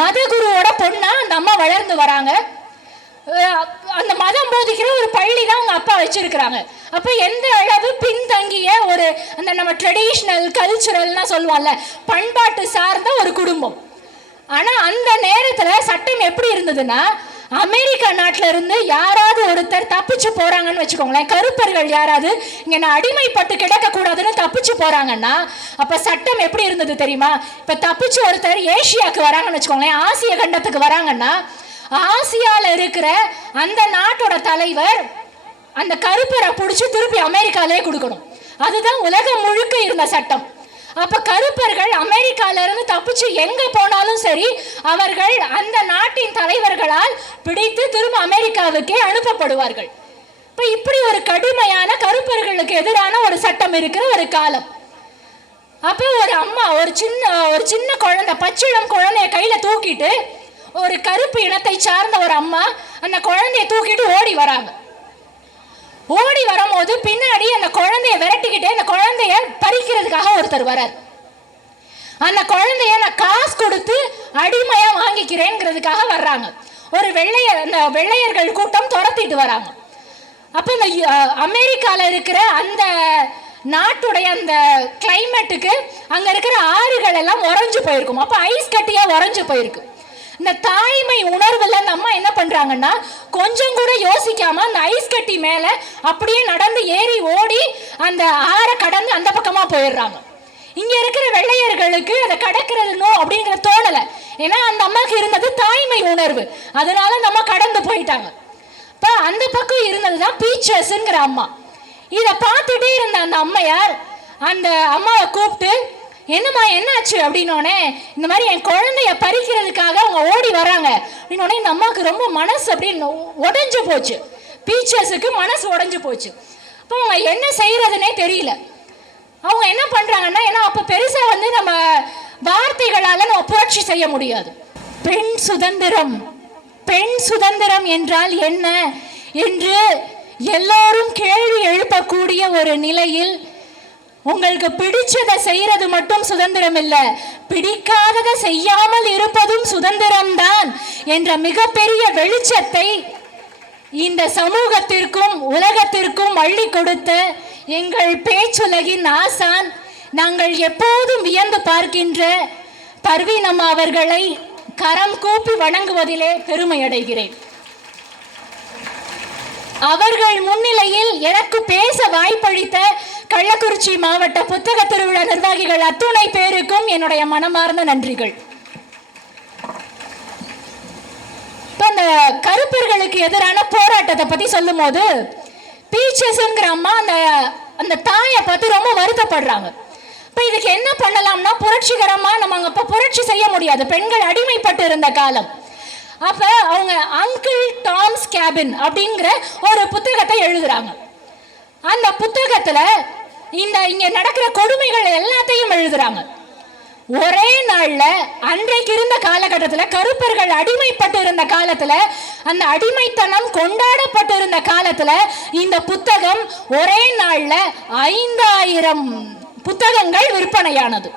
மதகுருவோட பொண்ணா அந்த அம்மா வளர்ந்து வராங்க. அந்த மதம் போதிக்கிற ஒரு பள்ளி தான் அவங்க அப்பா வச்சிருக்கிறாங்க. அப்ப எந்த அளவு பின்தங்கிய ஒரு அந்த நம்ம ட்ரெடிஷ்னல் கல்ச்சுரல்னா சொல்லுவோம்ல, பண்பாட்டு சார்ந்த ஒரு குடும்பம். ஆனா அந்த நேரத்துல சட்டம் எப்படி இருந்ததுன்னா, அமெரிக்கா நாட்டில இருந்து யாராவது ஒருத்தர் தப்பிச்சு போறாங்கன்னு வச்சுக்கோங்களேன், கருப்பர்கள் யாராவது இங்க நான் அடிமைப்பட்டு கிடக்க கூடாதுன்னு தப்பிச்சு போறாங்கன்னா, அப்ப சட்டம் எப்படி இருந்தது தெரியுமா? இப்ப தப்பிச்சு ஒருத்தர் ஏசியாவுக்கு வராங்கன்னு வச்சுக்கோங்களேன், ஆசிய கண்டத்துக்கு வராங்கன்னா, ஆசியால இருக்கிற அந்த நாட்டோட தலைவர் அந்த கருப்பரை பிடிச்சி திருப்பி அமெரிக்காலே கொடுக்கணும். அதுதான் உலகம் முழுக்க இருந்த சட்டம். அப்ப கருப்பர்கள் அமெரிக்கால இருந்து தப்பிச்சு எங்க போனாலும் சரி, அவர்கள் அந்த நாட்டின் தலைவர்களால் பிடித்து திரும்ப அமெரிக்காவுக்கே அனுப்பப்படுவார்கள். இப்ப இப்படி ஒரு கடுமையான கருப்பர்களுக்கு எதிரான ஒரு சட்டம் இருக்கிற ஒரு காலம். அப்ப ஒரு அம்மா ஒரு சின்ன குழந்தை, பச்சிளம் குழந்தைய கையில தூக்கிட்டு, ஒரு கருப்பு இனத்தை சார்ந்த ஒரு அம்மா அந்த குழந்தைய தூக்கிட்டு ஓடி வராங்க. ஓடி வரும்போது பின்னாடி அந்த குழந்தைய விரட்டிக்கிட்டே அந்த குழந்தைய பறிக்கிறதுக்காக ஒருத்தர் வரார். அந்த குழந்தைய நான் காசு கொடுத்து அடிமையா வாங்கிக்கிறேங்கிறதுக்காக வர்றாங்க. ஒரு வெள்ளையர்கள் கூட்டம் துரத்திட்டு வராங்க. அப்ப இந்த அமெரிக்கால இருக்கிற அந்த நாட்டுடைய அந்த கிளைமேட்டுக்கு அங்க இருக்கிற ஆறுகள் எல்லாம் உறைஞ்சு போயிருக்கும். அப்ப ஐஸ் கட்டியா உறைஞ்சு போயிருக்கு. இந்த தாய்மை உணர்வுல அந்த அம்மா என்ன பண்றாங்கன்னா, கொஞ்சம் கூட யோசிக்காம அந்த ஐஸ் கட்டி மேல அப்படியே நடந்து ஏறி ஓடி அந்த ஆறை கடந்து அந்த பக்கமா போயிடுறாங்க. இங்க இருக்கிற வெள்ளையர்களுக்கு அதை கடக்கிறதுனோ அப்படிங்கிற தோணல. ஏன்னா அந்த அம்மாக்கு இருந்தது தாய்மை உணர்வு, அதனால அந்த அம்மா கடந்து போயிட்டாங்க. இப்ப அந்த பக்கம் இருந்ததுதான் பீச்சர்ஸ்ங்கிற அம்மா. இதை பார்த்துட்டே இருந்த அந்த அம்மையார் அந்த அம்மாவை கூப்பிட்டு, என்னம்மா என்னாச்சு அப்படின்னோடனே, இந்த மாதிரி என் குழந்தைய பறிக்கிறதுக்காக அவங்க ஓடி வராங்க அப்படின்னோடனே இந்த அம்மாவுக்கு ரொம்ப மனசு அப்படின்னு உடைஞ்சு போச்சு. பீச்சர்ஸுக்கு மனசு உடைஞ்சு போச்சு. அப்போ அவங்க என்ன செய்யறதுன்னே தெரியல. அவங்க என்ன பண்றாங்கன்னா, ஏன்னா அப்போ பெருசா வந்து நம்ம வார்த்தைகளால நம்ம புரட்சி செய்ய முடியாது. பெண் சுதந்திரம், பெண் சுதந்திரம் என்றால் என்ன என்று எல்லோரும் கேள்வி எழுப்பக்கூடிய ஒரு நிலையில், உங்களுக்கு பிடிச்சதை செய்யறது மட்டும் சுதந்திரம் இல்ல, பிடிக்காததை செய்யாமல் இருப்பதும் சுதந்திரம் தான் என்ற மிகப்பெரிய வெளிச்சத்தை இந்த சமூகத்திற்கும் உலகத்திற்கும் அள்ளி கொடுத்த எங்கள் பேச்சுலகின் ஆசான், நாங்கள் எப்போதும் வியந்து பார்க்கின்ற பர்வீன் அம்மா அவர்களை கரம் கூப்பி வணங்குவதிலே பெருமை அடைகிறேன். அவர்கள் முன்னிலையில் எனக்கு பேச வாய்ப்பளித்த கள்ளக்குறிச்சி மாவட்ட புத்தக திருவிழா நிர்வாகிகள் அத்துணை பேருக்கும் என்னுடைய மனமார்ந்த நன்றிகள். அந்த கருப்பர்களுக்கு எதிரான போராட்டத்தை பத்தி சொல்லும் போது, பீச்சர்ஸ்ங்கிற அம்மா அந்த தாயை பார்த்து ரொம்ப வருத்தப்படுறாங்க. இப்ப இதுக்கு என்ன பண்ணலாம்னா, புரட்சிகரமா நம்ம அங்க புரட்சி செய்ய முடியாது, பெண்கள் அடிமைப்பட்டு இருந்த காலம். அப்ப அவங்க அங்கிள் டாம்ஸ் கேபின் அப்படிங்கிற ஒரு புத்தகத்தை எழுதுறாங்க. அந்த புத்தகத்துல இங்க நடக்கிற கொடுமைகள் எல்லாத்தையும் எழுதுறாங்க. ஒரே நாள்ல அன்றைக்கு இருந்த காலகட்டத்தில் கருப்பர்கள் அடிமைப்பட்டு இருந்த காலத்துல, அந்த அடிமைத்தனம் கொண்டாடப்பட்டு இருந்த காலத்துல இந்த புத்தகம் ஒரே நாள்ல 5000 புத்தகங்கள் விற்பனையானது.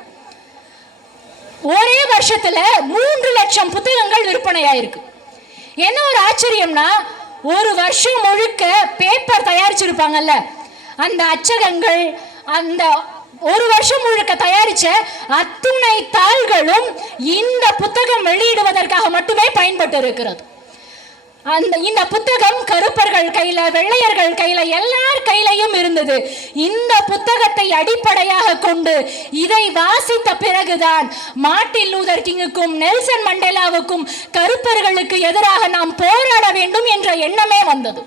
ஒரே வருஷத்துல 3 லட்சம் புத்தகங்கள் விற்பனையாயிருக்கு. என்ன ஒரு ஆச்சரியம்னா, ஒரு வருஷம் முழுக்க பேப்பர் தயாரிச்சிருப்பாங்கல்ல, அந்த அச்சகங்கள் அந்த ஒரு வருஷம் முழுக்க தயாரிச்ச அத்துணை தாள்களும் இந்த புத்தகம் வெளியிடுவதற்காக மட்டுமே பயன்பட்டு இருக்கிறது. இந்த புத்தகம் கருப்பர்கள் கையில, வெள்ளையர்கள் கையில, எல்லார் கையிலையும் இருந்தது. இந்த புத்தகத்தை அடிப்படையாக கொண்டு இதை வாசித்த பிறகுதான் மார்ட்டின் லூதர் கிங்குக்கும் நெல்சன் மண்டேலாவுக்கும் கருப்பர்களுக்கு எதிராக நாம் போராட வேண்டும் என்ற எண்ணமே வந்தது.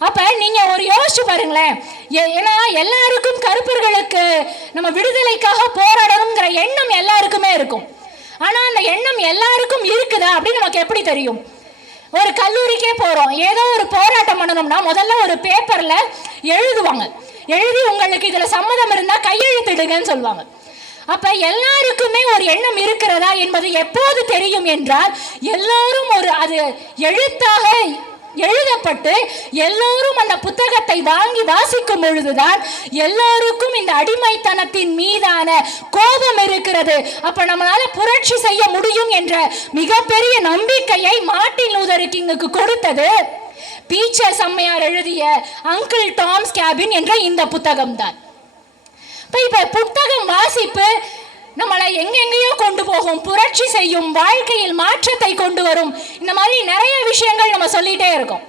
அப்ப நீங்க ஒரு யோசிச்சு பாருங்களேன். ஏன்னா எல்லாருக்கும் கருப்பர்களுக்கு நம்ம விடுதலைக்காக போராடணுங்கிற எண்ணம் எல்லாருக்குமே இருக்கும். ஆனா அந்த எண்ணம் எல்லாருக்கும் இருக்குதா அப்படின்னு நமக்கு எப்படி தெரியும்? ஒரு கல்லூரிக்கே போறோம், ஏதோ ஒரு போராட்டம் பண்ணணும்னா முதல்ல ஒரு பேப்பர்ல எழுதுவாங்க. எழுதி உங்களுக்கு இதுல சம்மதம் இருந்தா கையெழுத்திடுங்கன்னு சொல்லுவாங்க. அப்ப எல்லாருக்குமே ஒரு எண்ணம் இருக்கிறதா என்பது எப்போது தெரியும் என்றால், எல்லோரும் அது எழுத்தாக எழுதப்பட்டு எல்லோரும் அந்த புத்தகத்தை வாங்கி வாசிக்கும் பொழுதுதான் எல்லோருக்கும் இந்த அடிமைத்தனத்தின் மீதான கோபம் இருக்கிறது. அப்ப நம்மளால புரட்சி செய்ய முடியும் என்ற மிகப்பெரிய நம்பிக்கையை மார்ட்டின் லூதர் கிங்குக்கு கொடுத்தது பீச்சர்ஸ் அம்மையார் எழுதிய அங்கிள் டாம்ஸ் கேபின் என்ற இந்த புத்தகம் தான். இப்ப புத்தகம் வாசிப்பு நம்மளை எங்கெங்கேயோ கொண்டு போகும், புரட்சி செய்யும், வாழ்க்கையில் மாற்றத்தை கொண்டு வரும். இந்த மாதிரி நிறைய விஷயங்கள் நம்ம சொல்லிட்டே இருக்கோம்.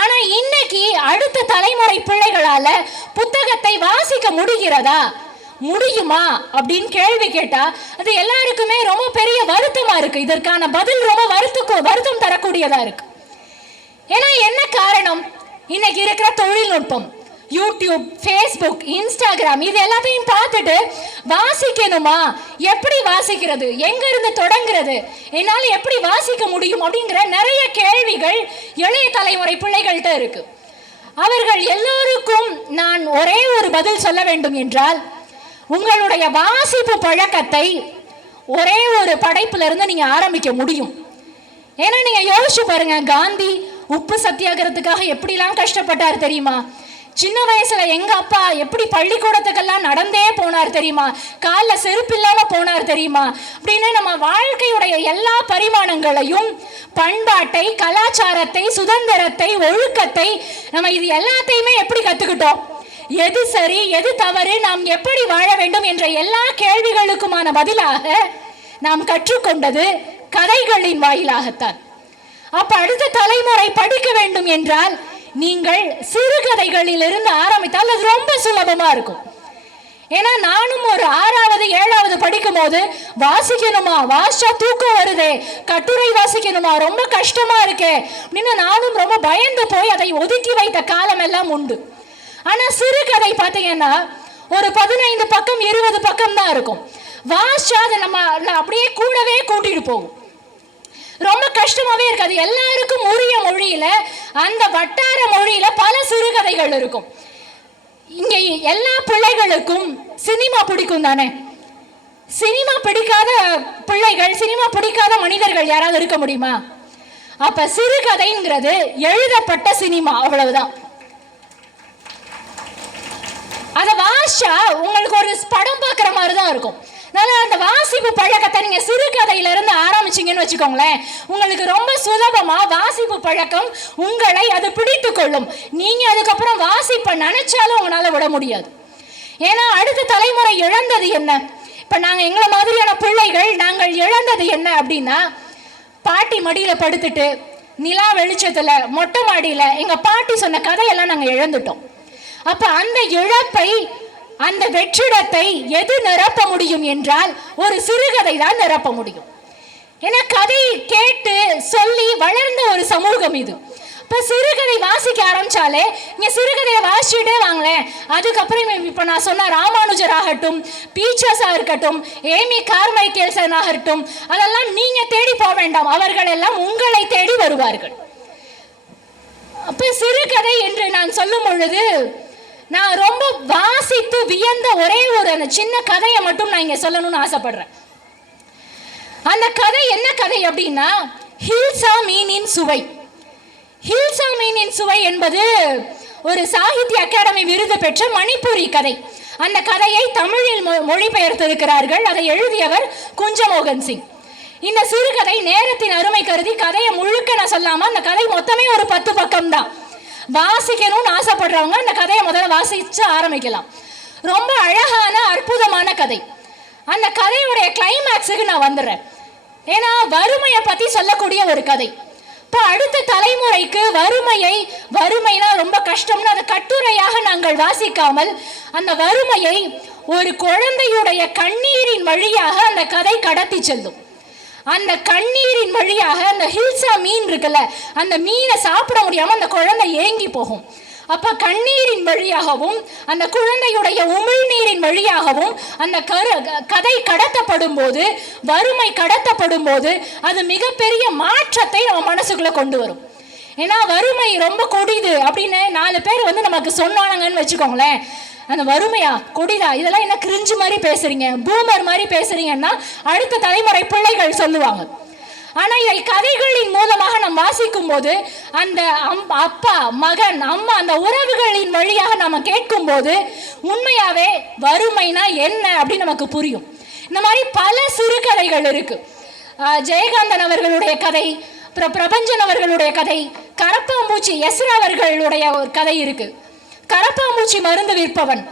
ஆனா இன்னைக்கு அடுத்த தலைமுறை பிள்ளைகளால புத்தகத்தை வாசிக்க முடிகிறதா, முடியுமா அப்படின்னு கேள்வி கேட்டா அது எல்லாருக்குமே ரொம்ப பெரிய வருத்தமா இருக்கு. இதற்கான பதில் ரொம்ப வருத்தம் தரக்கூடியதா இருக்கு. ஏன்னா என்ன காரணம்? இன்னைக்கு இருக்கிற தொழில்நுட்பம், யூடியூப், ஃபேஸ்புக், இன்ஸ்டாகிராம், இது எல்லாத்தையும் பார்த்துட்டு வாசிக்கணுமா, எப்படி வாசிக்கிறது, எங்க இருந்து தொடங்குறது, என்னால் எப்படி வாசிக்க முடியும் அப்படிங்கிற நிறைய கேள்விகள் இளைய தலைமுறை பிள்ளைகள்கிட்ட இருக்கு. அவர்கள் எல்லோருக்கும் நான் ஒரே ஒரு பதில் சொல்ல வேண்டும் என்றால், உங்களுடைய வாசிப்பு பழக்கத்தை ஒரே ஒரு படைப்புல இருந்து நீங்க ஆரம்பிக்க முடியும். ஏன்னா நீங்க யோசிச்சு பாருங்க, காந்தி உப்பு சத்தியாகிரகத்துக்காக எப்படிலாம் கஷ்டப்பட்டார் தெரியுமா? சின்ன வயசுல எங்க அப்பா எப்படி பள்ளிக்கூடத்துக்கெல்லாம் நடந்தே போனார் தெரியுமா? காலில் செருப்பு இல்லாம போனார் தெரியுமா? அப்படின்னு நம்ம வாழ்க்கையுடைய எல்லா பரிமாணங்களையும், பண்பாட்டை, கலாச்சாரத்தை, சுதந்திரத்தை, ஒழுக்கத்தை, நம்ம இது எல்லாத்தையுமே எப்படி கத்துக்கிட்டோம்? எது சரி, எது தவறு, நாம் எப்படி வாழ வேண்டும் என்ற எல்லா கேள்விகளுக்குமான பதிலாக நாம் கற்றுக்கொண்டது கதைகளின் வாயிலாகத்தான். அப்ப அடுத்த தலைமுறை படிக்க வேண்டும் என்றால் நீங்கள் சிறுகதைகளில் இருந்து ஆரம்பித்தால் அது ரொம்ப சுலபமா இருக்கும். ஏன்னா நானும் ஒரு 6வது 7வது படிக்கும் போது வாசிக்கணுமா, வாசிச்சா தூக்கம் வருதே, கட்டுரை வாசிக்கணுமா, ரொம்ப கஷ்டமா இருக்கே அப்படின்னு நானும் ரொம்ப பயந்து போய் அதை ஒதுக்கி வைத்த காலம் எல்லாம் உண்டு. ஆனா சிறுகதை பார்த்தீங்கன்னா ஒரு 15 பக்கம் 20 பக்கம் தான் இருக்கும். வாசிச்சா அதை நம்ம அப்படியே கூடவே கூட்டிட்டு போகும். ரொம்ப கஷ்டமாவே இருக்காது. எல்லாருக்கும் உரிய மொழியில, அந்த வட்டார மொழியில பல சிறுகதைகள் இருக்கும். இங்க எல்லா பிள்ளைகளுக்கும் சினிமா பிடிக்கும் தானே? சினிமா பிடிக்காத பிள்ளைகள், சினிமா பிடிக்காத மனிதர்கள் யாராவது இருக்க முடியுமா? அப்ப சிறுகதைங்கிறது எழுதப்பட்ட சினிமா, அவ்வளவுதான். அதை வாசிச்சா உங்களுக்கு ஒரு படம் பார்க்குற மாதிரி தான் இருக்கும். அந்த வாசிப்பு பழக்கத்தை நீங்க சிறுகதையில இருந்து ஆரம்பிச்சீங்கன்னு வச்சுக்கோங்களேன், உங்களுக்கு ரொம்ப சுலபமா வாசிப்பு பழக்கம் உங்களை அது பிடித்து கொள்ளும். நீங்க அதுக்கப்புறம் வாசிப்ப நினைச்சாலும் உங்களால விட முடியாது. ஏன்னா அடுத்த தலைமுறை இழந்தது என்ன? இப்ப நாங்க எங்களை மாதிரியான பிள்ளைகள் நாங்கள் இழந்தது என்ன அப்படின்னா, பாட்டி மடியில படுத்துட்டு நிலா வெளிச்சத்துல மொட்டை மாடியில எங்க பாட்டி சொன்ன கதையெல்லாம் நாங்க இழந்துட்டோம். அப்ப அந்த இழப்பை, அந்த வெற்றிடத்தை எது நிரப்ப முடியும் என்றால் ஒரு சிறுகதை தான் நிரப்ப முடியும். ஏன்னா கதை கேட்டு சொல்லி வளர்ந்த ஒரு சமூகம் இது. இப்போ சிறுகதை வாசிக்க ஆரம்பிச்சாலே இங்க சிறுகதையை வாசிச்சுட்டே வாங்களேன். அதுக்கப்புறம் இப்போ நான் சொன்ன ராமானுஜர் ஆகட்டும், பீச்சர்ஸா இருக்கட்டும், ஏமி கார்மைக்கேல்சன் ஆகட்டும், அதெல்லாம் நீங்க தேடி போக வேண்டாம், அவர்கள் எல்லாம் உங்களை தேடி வருவார்கள். அப்ப சிறுகதை என்று நான் சொல்லும் பொழுது நான் ரொம்ப வாசித்து வியந்த ஒரே ஒரு அந்த சின்ன கதையை மட்டும் நான் இங்க சொல்லணும்னு ஆசைப்படுறேன். அந்த கதை என்ன கதை அப்படின்னா, ஹில்சா மீனின் சுவை. ஹில்சா மீனின் சுவை என்பது ஒரு சாகித்ய அகாடமி விருது பெற்ற மணிப்பூரி கதை. அந்த கதையை தமிழில் மொழிபெயர்த்திருக்கிறார்கள். அதை எழுதியவர் குஞ்சமோகன் சிங். இந்த சிறுகதை நேரத்தின் அருமை கருதி கதையை முழுக்க நான் சொல்லாம, அந்த கதை மொத்தமே ஒரு 10 பக்கம் தான். வாசிக்கணும்னு ஆசைப்படுறவங்க அந்த கதையை முதல்ல வாசிச்சு ஆரம்பிக்கலாம். ரொம்ப அழகான அற்புதமான கதை. அந்த கதையுடைய கிளைமேக்ஸுக்கு நான் வந்துடுறேன். ஏன்னா வறுமையை பத்தி சொல்லக்கூடிய ஒரு கதை. இப்போ அடுத்த தலைமுறைக்கு வறுமைனா ரொம்ப கஷ்டம்னு அதை கட்டுரையாக நாங்கள் வாசிக்காமல் அந்த வறுமையை ஒரு குழந்தையுடைய கண்ணீரின் வழியாக அந்த கதை கடத்தி செல்லும். அந்த கண்ணீரின் வழியாக அந்த ஹில்சா மீன் இருக்குல்ல, அந்த மீனை சாப்பிட முடியாம அந்த குழந்தை ஏங்கி போகும். அப்ப கண்ணீரின் வழியாகவும் அந்த குழந்தையுடைய உமிழ்நீரின் வழியாகவும் அந்த கதை கடத்தப்படும் போது, வறுமை கடத்தப்படும் போது அது மிகப்பெரிய மாற்றத்தை நம்ம மனசுக்குள்ள கொண்டு வரும். ஏன்னா வறுமை ரொம்ப கொடிது அப்படின்னு 4 பேர் நமக்கு சொன்னாங்கன்னு வச்சுக்கோங்களேன், அந்த வறுமையா கொடிதா இதெல்லாம் என்ன கிரிஞ்சு மாதிரி பேசுறீங்க, பூமர் மாதிரி பேசுறீங்கன்னா அடுத்த தலைமுறை பிள்ளைகள் சொல்லுவாங்க. ஆனா இதை கதைகளின் மூலமாக நாம் வாசிக்கும் போது அந்த அப்பா மகன் அம்மா அந்த உறவுகளின் வழியாக நாம கேட்கும் போது உண்மையாவே வறுமைனா என்ன அப்படின்னு நமக்கு புரியும். இந்த மாதிரி பல சிறுகதைகள் இருக்கு. ஜெயகாந்தன் அவர்களுடைய கதை, பிரபஞ்சன் அவர்களுடைய கதை, கரப்பாம்பூச்சி எஸ்ரா அவர்களுடைய ஒரு கதை இருக்கு. கரப்பாம்பூச்சி மருந்து விற்பவன்,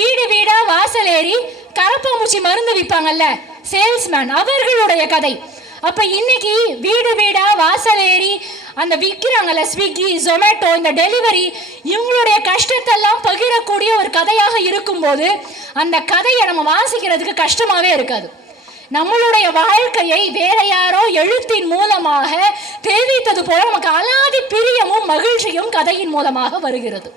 வீடு வீடா வாசல் ஏறி கரப்பாம்பூச்சி மருந்து விற்பாங்கல்ல சேல்ஸ்மேன், அவர்களுடைய கதை. அப்ப இன்னைக்கு வீடு வீடா வாசல் ஏறி அந்த விற்கிறாங்கல்ல ஸ்விக்கி ஜொமேட்டோ, இந்த டெலிவரி, இவங்களுடைய கஷ்டத்தெல்லாம் பகிரக்கூடிய ஒரு கதையாக இருக்கும்போது அந்த கதையை நம்ம வாசிக்கிறதுக்கு கஷ்டமாவே இருக்காது. நம்மளுடைய வாழ்க்கையை வேற யாரோ எழுத்தின் மூலமாக தெரிவித்தது போல நமக்கு அலாதி பிரியமும் மகிழ்ச்சியும் கதையின் மூலமாக வருகிறது.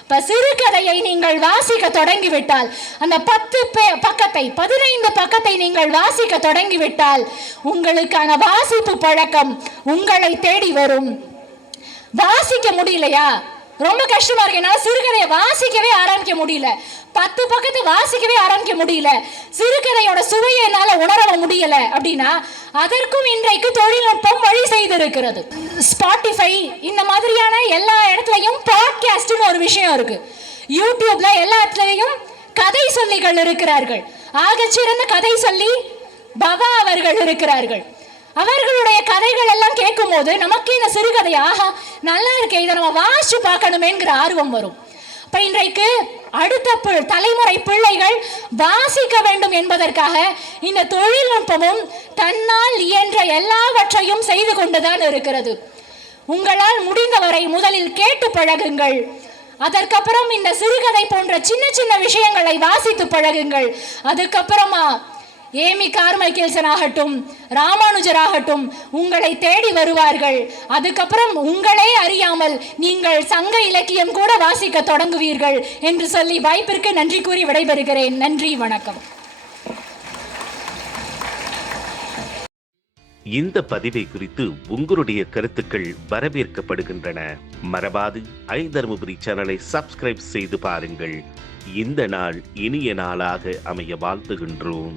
இப்ப சிறுகதையை நீங்கள் வாசிக்க தொடங்கிவிட்டால், அந்த 10 பக்கத்தை 15 பக்கத்தை நீங்கள் வாசிக்க தொடங்கிவிட்டால் உங்களுக்கான வாசிப்பு பழக்கம் உங்களை தேடி வரும். வாசிக்க முடியலையா, ரொம்ப கஷ்டமா இருக்கு, என்னால சிறுகதையை வாசிக்கவே ஆரம்பிக்க முடியல, 10 பக்கத்தை வாசிக்கவே ஆரம்பிக்க முடியல, சிறுகதையோட சுவையை என்னால உணர முடியல அப்படின்னா அதற்கும் இன்றைக்கு தொழில்நுட்பம் வழி செய்திருக்கிறது. ஸ்பாட்டிஃபை இந்த மாதிரியான எல்லா இடத்துலையும் பாட்காஸ்ட்னு ஒரு விஷயம் இருக்கு. யூடியூப்ல எல்லா இடத்துலையும் கதை சொல்லிகள் இருக்கிறார்கள். ஆகச்சிறந்த கதை சொல்லி பவா அவர்கள் இருக்கிறார்கள். அவர்களுடைய கதைகள் எல்லாம் கேட்கும் போது நமக்கு இந்த சிறுகதை ஆஹா நல்லா இருக்கே, இதை நம்ம வாசிச்சு பார்க்கணுமேங்கிற ஆர்வம் வரும். இப்ப இன்றைக்கு அடுத்த தலைமுறை பிள்ளைகள் வாசிக்க வேண்டும் என்பதற்காக இந்த தொழில்நுட்பமும் தன்னால் இயன்ற எல்லாவற்றையும் செய்து கொண்டுதான் இருக்கிறது. உங்களால் முடிந்தவரை முதலில் கேட்டு பழகுங்கள். அதற்கப்புறம் இந்த சிறுகதை போன்ற சின்ன சின்ன விஷயங்களை வாசித்து பழகுங்கள். அதுக்கப்புறமா ஏமி கார்மைக்கேல்சன் ஆகட்டும், ராமானுஜர் ஆகட்டும் உங்களை தேடி வருவார்கள். அதுக்கப்புறம் உங்களே அறியாமல் நீங்கள் சங்க இலக்கியம் கூட வாசிக்க தொடங்குவீர்கள் என்று சொல்லி வாய்ப்பிற்கு நன்றி கூறி விடைபெறுகிறேன். நன்றி, வணக்கம். இந்த பதிவை குறித்து உங்களுடைய கருத்துக்கள் வரவேற்கப்படுகின்றன. மறவாது ஐதர்மபுரி சேனலை சப்ஸ்கிரைப் செய்து பாருங்கள். இந்த நாள் இனிய நாளாக அமைய வாழ்த்துகின்றோம்.